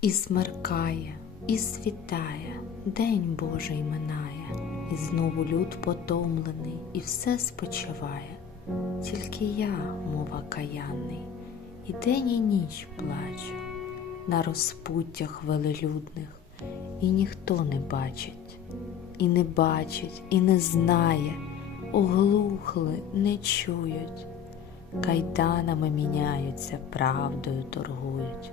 І смеркає, і світає, день Божий минає, і знову люд потомлений, і все спочиває. Тільки я, мова каянний, і день і ніч плачу. На розпуттях велелюдних, і ніхто не бачить, і не бачить, і не знає, оглухли, не чують, кайданами міняються, правдою торгують,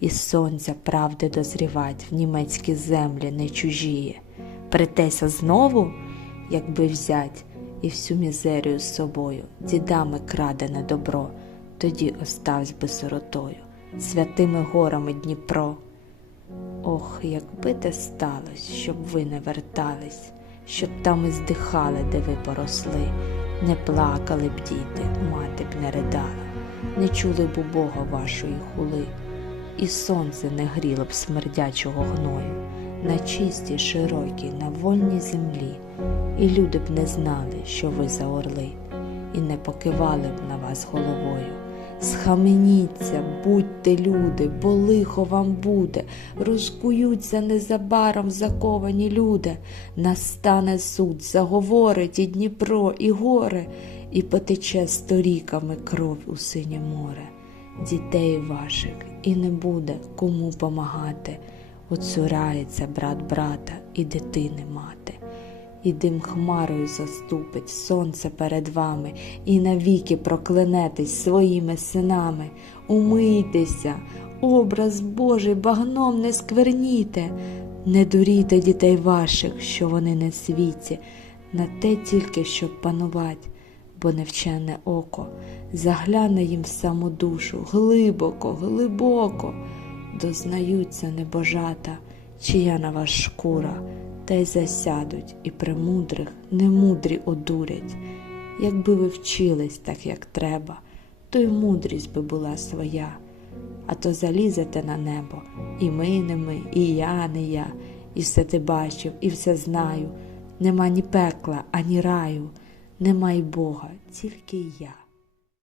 і сонця правди дозрівать в німецькі землі не чужіє. Претеся знову, якби взять, і всю мізерію з собою, дідами крадене добро, тоді оставсь би сиротою, святими горами Дніпро. Ох, якби те сталося, щоб ви не вертались, щоб там і здихали, де ви поросли, не плакали б діти, мати б не ридала, не чули б у Бога вашої хули, і сонце не гріло б смердячого гною. На чистій, широкій, на вольній землі, і люди б не знали, що ви за орли, і не покивали б на вас головою. Схаменіться, будьте люди, бо лихо вам буде, розкуються незабаром заковані люди, настане суд, заговорить і Дніпро, і горе, і потече сторіками кров у синє море, дітей ваших, і не буде кому помагати, оцурається брат брата і дитини мати. І дим хмарою заступить сонце перед вами, і навіки проклянетесь своїми синами. Умийтеся, образ Божий багном не скверніте, не дурійте дітей ваших, що вони не світі, на те тільки, щоб панувати, бо невчене око загляне їм в саму душу глибоко, глибоко, дознаються небожата, чия на вас шкура та й засядуть, і премудрих немудрі одурять. Якби ви вчились так, як треба, то й мудрість би була своя, а то залізете на небо, і ми не ми, і я не я, і все ти бачив, і все знаю. Нема ні пекла, ані раю, нема й Бога, тільки я.